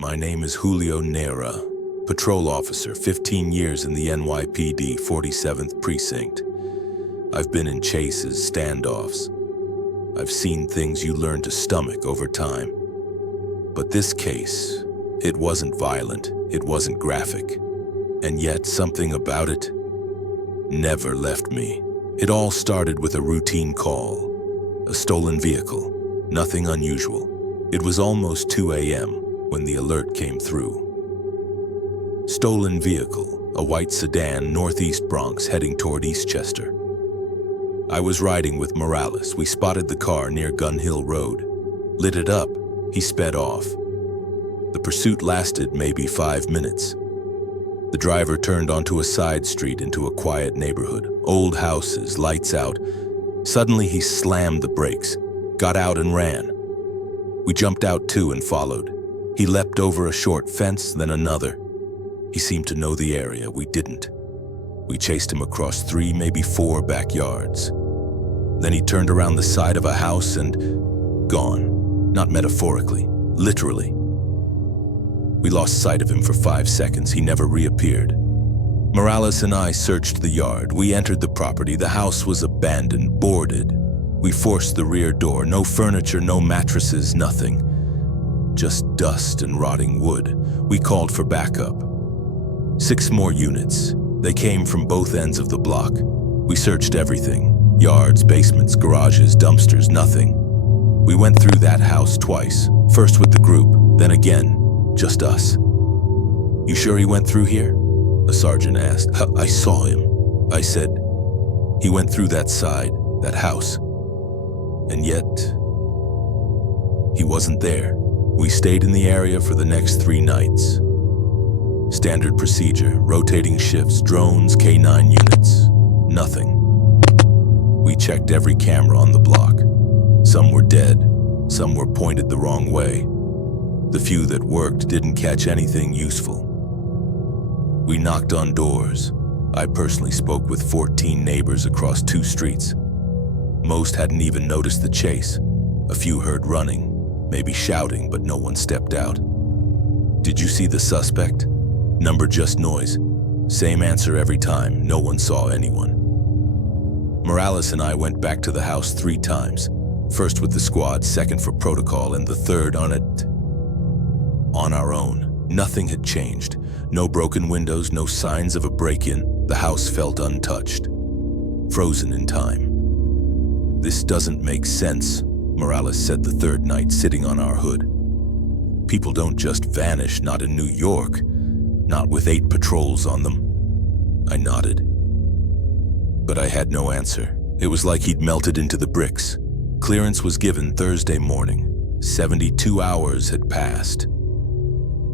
My name is Julio Neira, patrol officer, 15 years in the NYPD 47th Precinct. I've been in chases, standoffs. I've seen things you learn to stomach over time. But this case, it wasn't violent, it wasn't graphic. And yet something about it never left me. It all started with a routine call, a stolen vehicle, nothing unusual. It was almost 2 a.m. when the alert came through. Stolen vehicle, a white sedan, northeast Bronx, heading toward Eastchester. I was riding with Morales. We spotted the car near Gun Hill Road. Lit it up. He sped off. The pursuit lasted maybe 5 minutes. The driver turned onto a side street into a quiet neighborhood. Old houses, lights out. Suddenly he slammed the brakes, got out and ran. We jumped out too and followed. He leapt over a short fence, then another. He seemed to know the area. We didn't. We chased him across 3, maybe 4 backyards. Then he turned around the side of a house and gone. Not metaphorically, literally. We lost sight of him for 5 seconds. He never reappeared. Morales and I searched the yard. We entered the property. The house was abandoned, boarded. We forced the rear door. No furniture, no mattresses, nothing. Just dust and rotting wood. We called for backup. 6 more units. They came from both ends of the block. We searched everything. Yards, basements, garages, dumpsters, nothing. We went through that house twice. First with the group, then again, just us. "You sure he went through here?" a sergeant asked. I saw him," I said. "He went through that side, that house. And yet, he wasn't there." We stayed in the area for the next 3 nights. Standard procedure, rotating shifts, drones, K9 units. Nothing. We checked every camera on the block. Some were dead, some were pointed the wrong way. The few that worked didn't catch anything useful. We knocked on doors. I personally spoke with 14 neighbors across 2 streets. Most hadn't even noticed the chase. A few heard running, maybe shouting, but no one stepped out. "Did you see the suspect?" "Number just noise." Same answer every time. No one saw anyone. Morales and I went back to the house 3 times. First with the squad, second for protocol, and the third on our own. Nothing had changed. No broken windows, no signs of a break-in. The house felt untouched. Frozen in time. "This doesn't make sense," Morales said the 3rd night, sitting on our hood. "People don't just vanish, not in New York. Not with 8 patrols on them." I nodded. But I had no answer. It was like he'd melted into the bricks. Clearance was given Thursday morning. 72 hours had passed.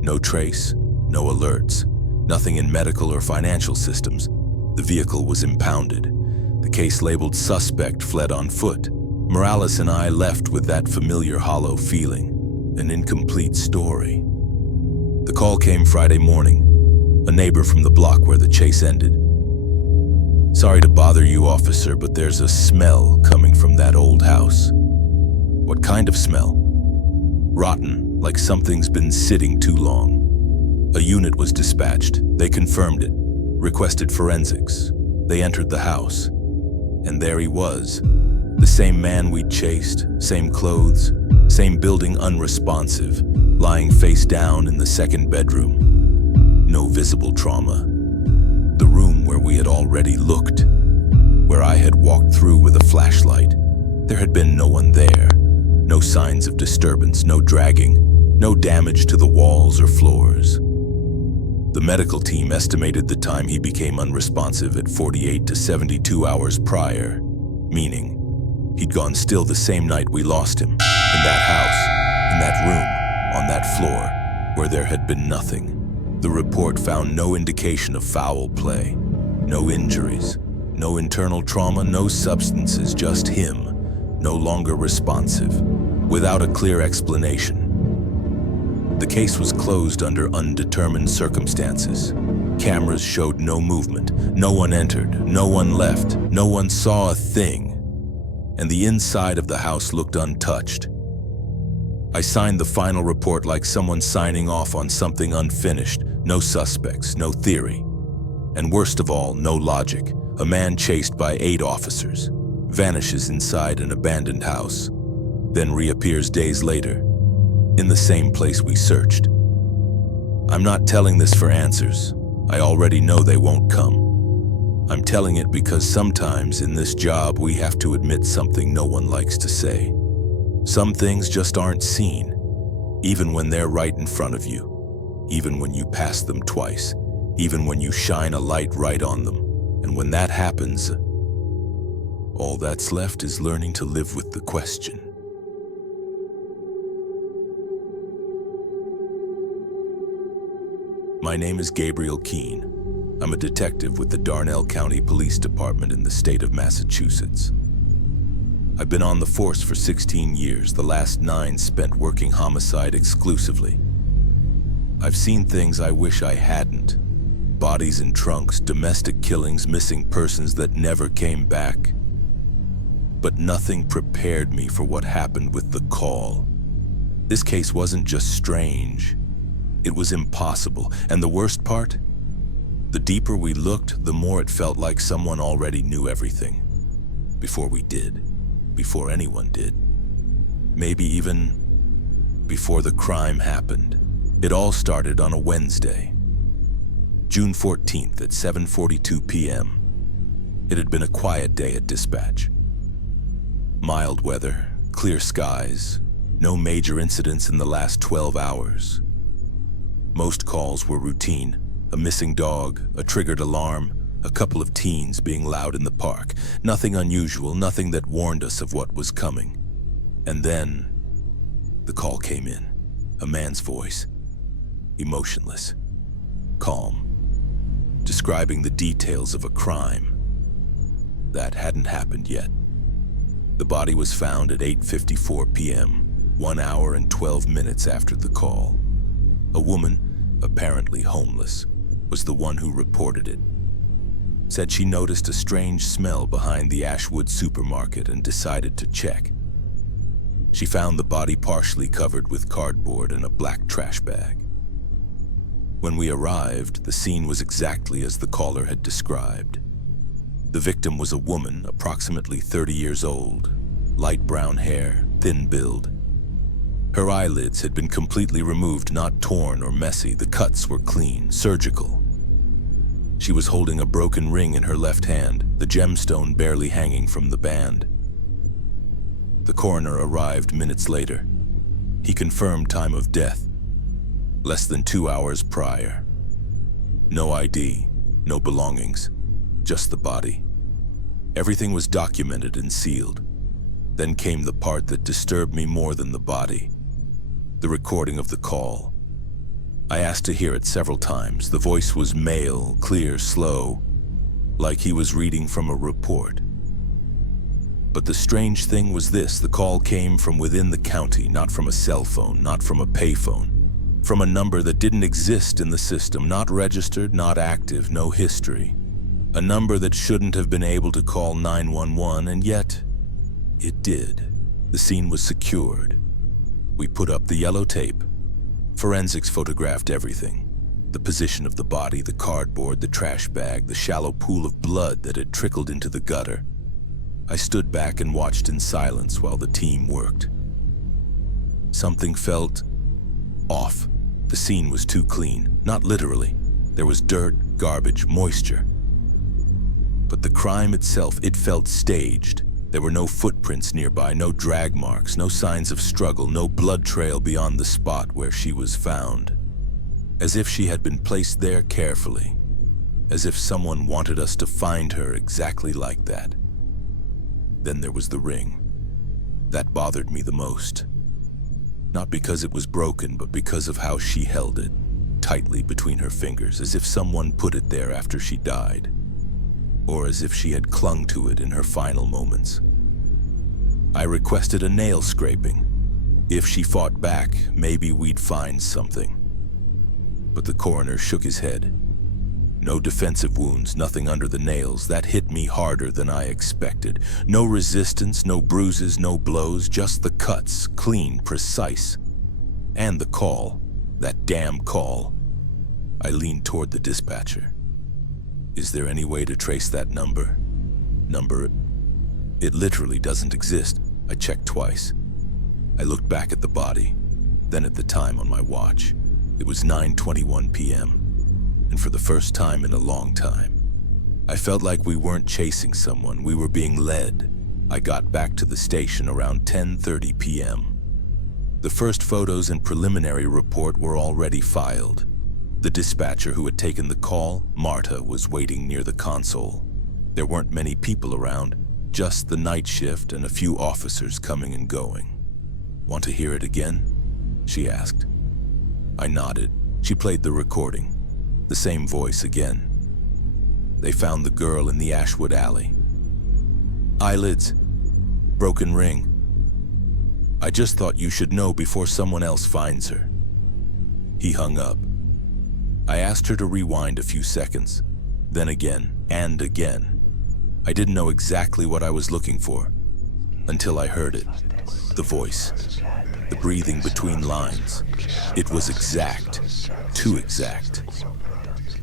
No trace, no alerts, nothing in medical or financial systems. The vehicle was impounded. The case labeled suspect fled on foot. Morales and I left with that familiar hollow feeling, an incomplete story. The call came Friday morning, a neighbor from the block where the chase ended. "Sorry to bother you, officer, but there's a smell coming from that old house." "What kind of smell?" "Rotten, like something's been sitting too long." A unit was dispatched. They confirmed it, requested forensics. They entered the house, and there he was. The same man we'd chased, same clothes, same building, unresponsive, lying face down in the 2nd bedroom. No visible trauma. The room where we had already looked, where I had walked through with a flashlight. There had been no one there. No signs of disturbance, no dragging, no damage to the walls or floors. The medical team estimated the time he became unresponsive at 48 to 72 hours prior, meaning he'd gone still the same night we lost him, in that house, in that room, on that floor, where there had been nothing. The report found no indication of foul play, no injuries, no internal trauma, no substances, just him, no longer responsive, without a clear explanation. The case was closed under undetermined circumstances. Cameras showed no movement, no one entered, no one left, no one saw a thing, and the inside of the house looked untouched. I signed the final report like someone signing off on something unfinished. No suspects, no theory. And worst of all, no logic. A man chased by 8 officers, vanishes inside an abandoned house, then reappears days later, in the same place we searched. I'm not telling this for answers. I already know they won't come. I'm telling it because sometimes in this job we have to admit something no one likes to say. Some things just aren't seen, even when they're right in front of you, even when you pass them twice, even when you shine a light right on them. And when that happens, all that's left is learning to live with the question. My name is Gabriel Keene. I'm a detective with the Darnell County Police Department in the state of Massachusetts. I've been on the force for 16 years, the last 9 spent working homicide exclusively. I've seen things I wish I hadn't. Bodies in trunks, domestic killings, missing persons that never came back. But nothing prepared me for what happened with the call. This case wasn't just strange, it was impossible. And the worst part? The deeper we looked, the more it felt like someone already knew everything. Before we did. Before anyone did. Maybe even before the crime happened. It all started on a Wednesday, June 14th at 7:42 p.m. It had been a quiet day at dispatch. Mild weather, clear skies, no major incidents in the last 12 hours. Most calls were routine. A missing dog, a triggered alarm, a couple of teens being loud in the park. Nothing unusual, nothing that warned us of what was coming. And then, the call came in. A man's voice. Emotionless. Calm. Describing the details of a crime. That hadn't happened yet. The body was found at 8:54 p.m., 1 hour and 12 minutes after the call. A woman, apparently homeless, was the one who reported it. Said she noticed a strange smell behind the Ashwood supermarket and decided to check. She found the body partially covered with cardboard and a black trash bag. When we arrived, the scene was exactly as the caller had described. The victim was a woman, approximately 30 years old, light brown hair, thin build. Her eyelids had been completely removed, not torn or messy. The cuts were clean, surgical. She was holding a broken ring in her left hand, the gemstone barely hanging from the band. The coroner arrived minutes later. He confirmed time of death, less than 2 hours prior. No ID, no belongings, just the body. Everything was documented and sealed. Then came the part that disturbed me more than the body. The recording of the call. I asked to hear it several times. The voice was male, clear, slow, like he was reading from a report. But the strange thing was this: the call came from within the county, not from a cell phone, not from a payphone, from a number that didn't exist in the system, not registered, not active, no history. A number that shouldn't have been able to call 911, and yet it did. The scene was secured. We put up the yellow tape. Forensics photographed everything. The position of the body, the cardboard, the trash bag, the shallow pool of blood that had trickled into the gutter. I stood back and watched in silence while the team worked. Something felt off. The scene was too clean, not literally. There was dirt, garbage, moisture. But the crime itself, it felt staged. There were no footprints nearby, no drag marks, no signs of struggle, no blood trail beyond the spot where she was found. As if she had been placed there carefully. As if someone wanted us to find her exactly like that. Then there was the ring. That bothered me the most. Not because it was broken, but because of how she held it, tightly between her fingers, as if someone put it there after she died. Or as if she had clung to it in her final moments. I requested a nail scraping. If she fought back, maybe we'd find something. But the coroner shook his head. No defensive wounds, nothing under the nails. That hit me harder than I expected. No resistance, no bruises, no blows, just the cuts, clean, precise. And the call, that damn call. I leaned toward the dispatcher. Is there any way to trace that number? It literally doesn't exist. I checked twice. I looked back at the body, then at the time on my watch. It was 9:21 p.m., and for the first time in a long time, I felt like we weren't chasing someone, we were being led. I got back to the station around 10:30 p.m. The first photos and preliminary report were already filed. The dispatcher who had taken the call, Marta, was waiting near the console. There weren't many people around, just the night shift and a few officers coming and going. Want to hear it again? She asked. I nodded. She played the recording. The same voice again. They found the girl in the Ashwood alley. Eyelids. Broken ring. I just thought you should know before someone else finds her. He hung up. I asked her to rewind a few seconds, then again and again. I didn't know exactly what I was looking for until I heard it. The voice, the breathing between lines. It was exact, too exact.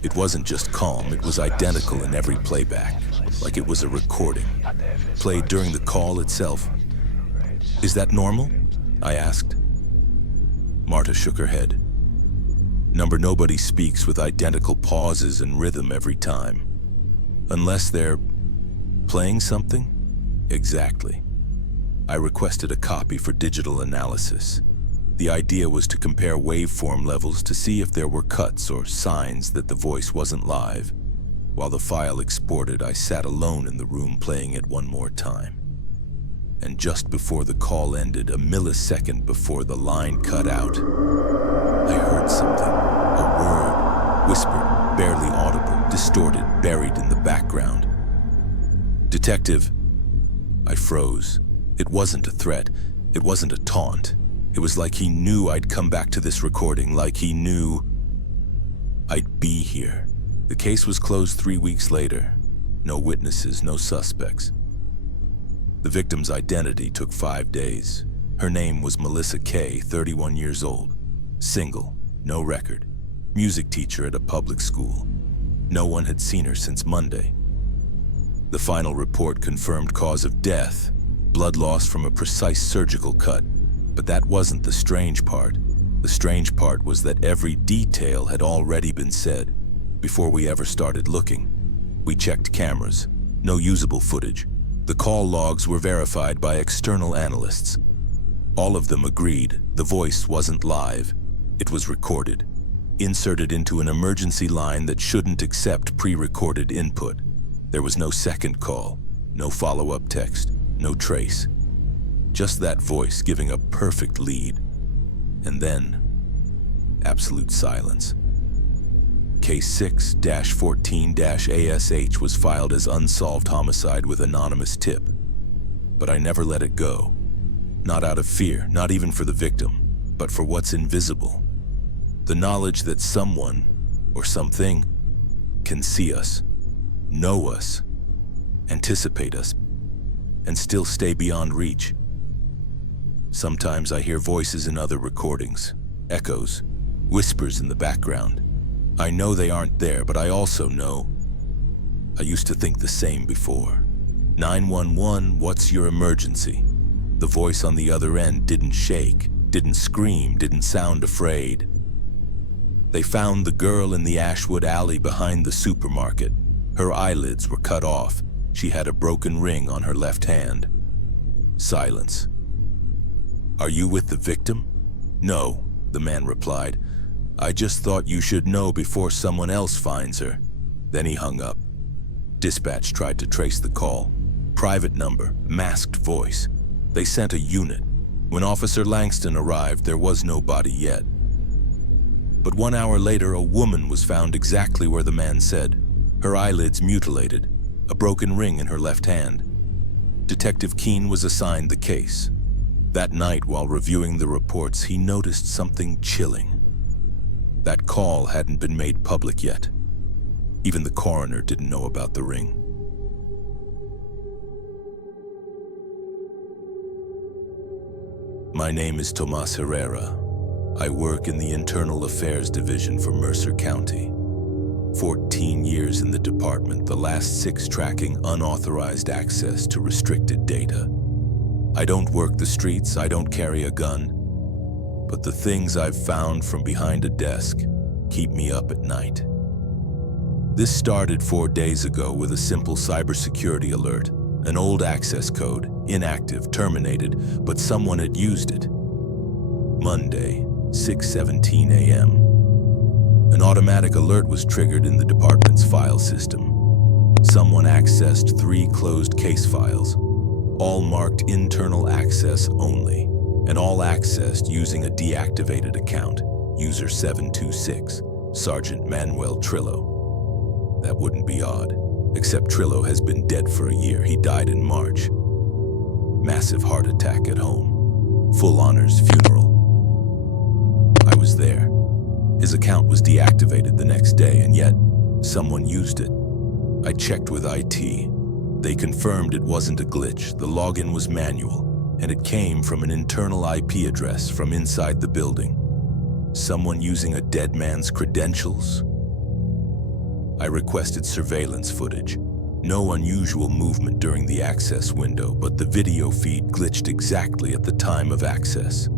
It wasn't just calm, it was identical in every playback, like it was a recording, played during the call itself. Is that normal? I asked. Marta shook her head. Nobody speaks with identical pauses and rhythm every time. Unless they're playing something? Exactly. I requested a copy for digital analysis. The idea was to compare waveform levels to see if there were cuts or signs that the voice wasn't live. While the file exported, I sat alone in the room playing it one more time. And just before the call ended, a millisecond before the line cut out, I heard something, a word, whispered, barely audible, distorted, buried in the background. Detective. I froze. It wasn't a threat. It wasn't a taunt. It was like he knew I'd come back to this recording, like he knew I'd be here. The case was closed 3 weeks later. No witnesses, no suspects. The victim's identity took 5 days. Her name was Melissa Kay, 31 years old. Single, no record. Music teacher at a public school. No one had seen her since Monday. The final report confirmed cause of death, blood loss from a precise surgical cut. But that wasn't the strange part. The strange part was that every detail had already been said before we ever started looking. We checked cameras, no usable footage. The call logs were verified by external analysts. All of them agreed the voice wasn't live. It was recorded, inserted into an emergency line that shouldn't accept pre-recorded input. There was no second call, no follow-up text, no trace. Just that voice giving a perfect lead. And then, absolute silence. Case 6-14-ASH was filed as unsolved homicide with anonymous tip. But I never let it go. Not out of fear, not even for the victim, but for what's invisible. The knowledge that someone, or something, can see us, know us, anticipate us, and still stay beyond reach. Sometimes I hear voices in other recordings, echoes, whispers in the background. I know they aren't there, but I also know. I used to think the same before. 911, what's your emergency? The voice on the other end didn't shake, didn't scream, didn't sound afraid. They found the girl in the Ashwood alley behind the supermarket. Her eyelids were cut off. She had a broken ring on her left hand. Silence. Are you with the victim? No, the man replied. I just thought you should know before someone else finds her. Then he hung up. Dispatch tried to trace the call. Private number, masked voice. They sent a unit. When Officer Langston arrived, there was no body yet. But 1 hour later, a woman was found exactly where the man said. Her eyelids mutilated, a broken ring in her left hand. Detective Keene was assigned the case. That night, while reviewing the reports, he noticed something chilling. That call hadn't been made public yet. Even the coroner didn't know about the ring. My name is Tomas Herrera. I work in the Internal Affairs Division for Mercer County. 14 years in the department, the last 6 tracking unauthorized access to restricted data. I don't work the streets, I don't carry a gun, but the things I've found from behind a desk keep me up at night. This started 4 days ago with a simple cybersecurity alert, an old access code, inactive, terminated, but someone had used it. Monday, 6:17 a.m. An automatic alert was triggered in the department's file system. Someone accessed 3 closed case files, all marked internal access only, and all accessed using a deactivated account, user 726, Sergeant Manuel Trillo. That wouldn't be odd, except Trillo has been dead for a year. He died in March. Massive heart attack at home. Full honors funeral. I was there. His account was deactivated the next day, and yet someone used it. I checked with IT. They confirmed it wasn't a glitch. The login was manual, and it came from an internal IP address from inside the building. Someone using a dead man's credentials? I requested surveillance footage. No unusual movement during the access window, but the video feed glitched exactly at the time of access.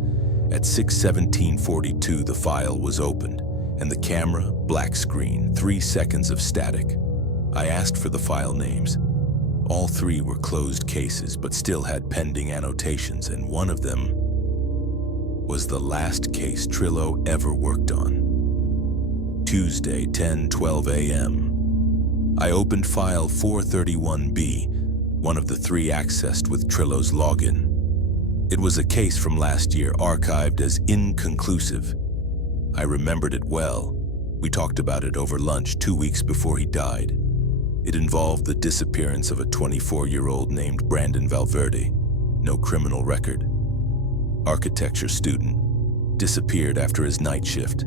At 6:17:42, the file was opened, and the camera, black screen, 3 seconds of static. I asked for the file names. All 3 were closed cases, but still had pending annotations, and one of them was the last case Trillo ever worked on. Tuesday, 10:12 a.m. I opened file 431B, one of the 3 accessed with Trillo's login. It was a case from last year, archived as inconclusive. I remembered it well. We talked about it over lunch 2 weeks before he died. It involved the disappearance of a 24-year-old named Brandon Valverde. No criminal record. Architecture student. Disappeared after his night shift.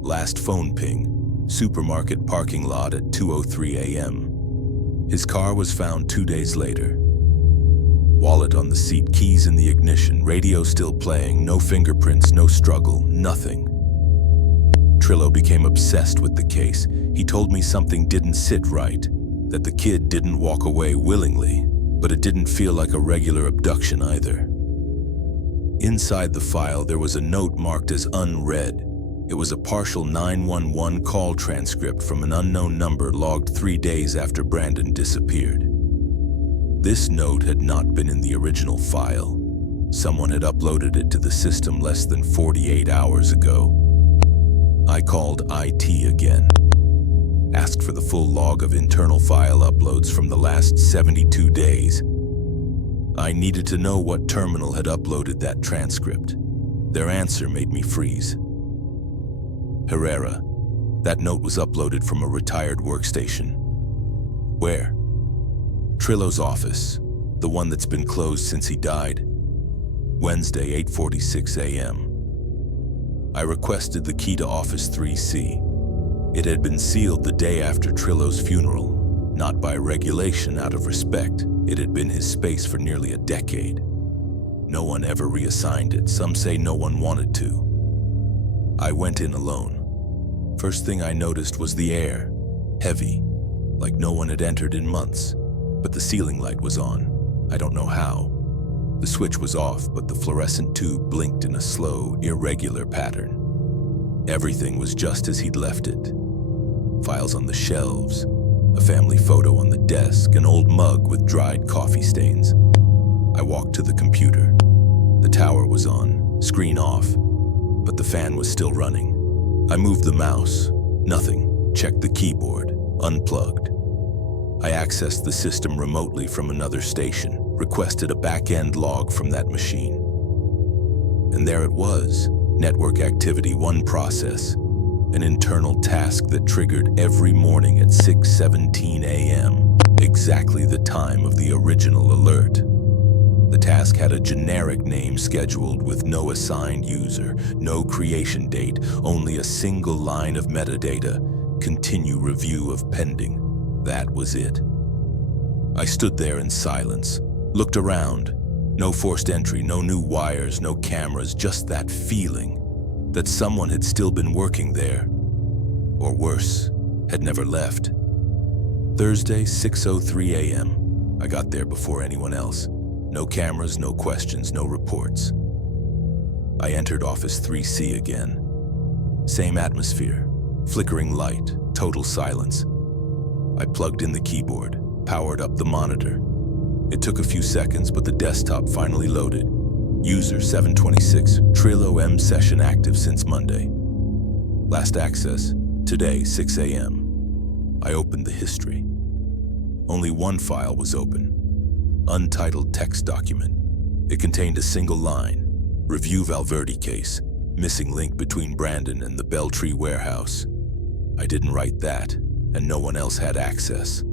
Last phone ping, supermarket parking lot at 2:03 a.m. His car was found 2 days later. Wallet on the seat, keys in the ignition, radio still playing, no fingerprints, no struggle, nothing. Trillo became obsessed with the case. He told me something didn't sit right, that the kid didn't walk away willingly, but it didn't feel like a regular abduction either. Inside the file, there was a note marked as unread. It was a partial 911 call transcript from an unknown number logged 3 days after Brandon disappeared. This note had not been in the original file. Someone had uploaded it to the system less than 48 hours ago. I called IT again, asked for the full log of internal file uploads from the last 72 days. I needed to know what terminal had uploaded that transcript. Their answer made me freeze. Herrera. That note was uploaded from a retired workstation. Where? Trillo's office, the one that's been closed since he died. Wednesday, 8:46 a.m. I requested the key to Office 3C. It had been sealed the day after Trillo's funeral, not by regulation, out of respect. It had been his space for nearly a decade. No one ever reassigned it. Some say no one wanted to. I went in alone. First thing I noticed was the air, heavy, like no one had entered in months. But the ceiling light was on. I don't know how. The switch was off, but the fluorescent tube blinked in a slow, irregular pattern. Everything was just as he'd left it. Files on the shelves, a family photo on the desk, an old mug with dried coffee stains. I walked to the computer. The tower was on, screen off, but the fan was still running. I moved the mouse. Nothing. Checked the keyboard. Unplugged. I accessed the system remotely from another station, requested a back-end log from that machine. And there it was, network activity 1 process, an internal task that triggered every morning at 6:17 a.m., exactly the time of the original alert. The task had a generic name scheduled with no assigned user, no creation date, only a single line of metadata, continue review of pending. That was it. I stood there in silence, looked around. No forced entry, no new wires, no cameras, just that feeling. that someone had still been working there, or worse, had never left. Thursday, 6:03 a.m. I got there before anyone else. No cameras, no questions, no reports. I entered office 3C again. Same atmosphere, flickering light, total silence. I plugged in the keyboard, powered up the monitor. It took a few seconds, but the desktop finally loaded. User 726, Trello M session active since Monday. Last access, today, 6 a.m. I opened the history. Only one file was open. Untitled text document. It contained a single line. Review Valverde case. Missing link between Brandon and the Beltree warehouse. I didn't write that, and no one else had access.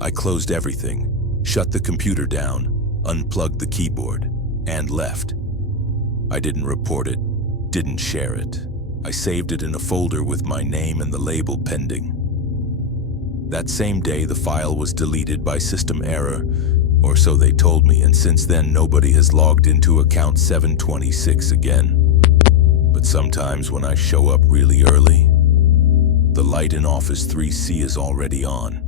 I closed everything, shut the computer down, unplugged the keyboard, and left. I didn't report it, didn't share it. I saved it in a folder with my name and the label pending. That same day, the file was deleted by system error, or so they told me, and since then nobody has logged into account 726 again. But sometimes when I show up really early, the light in office 3C is already on.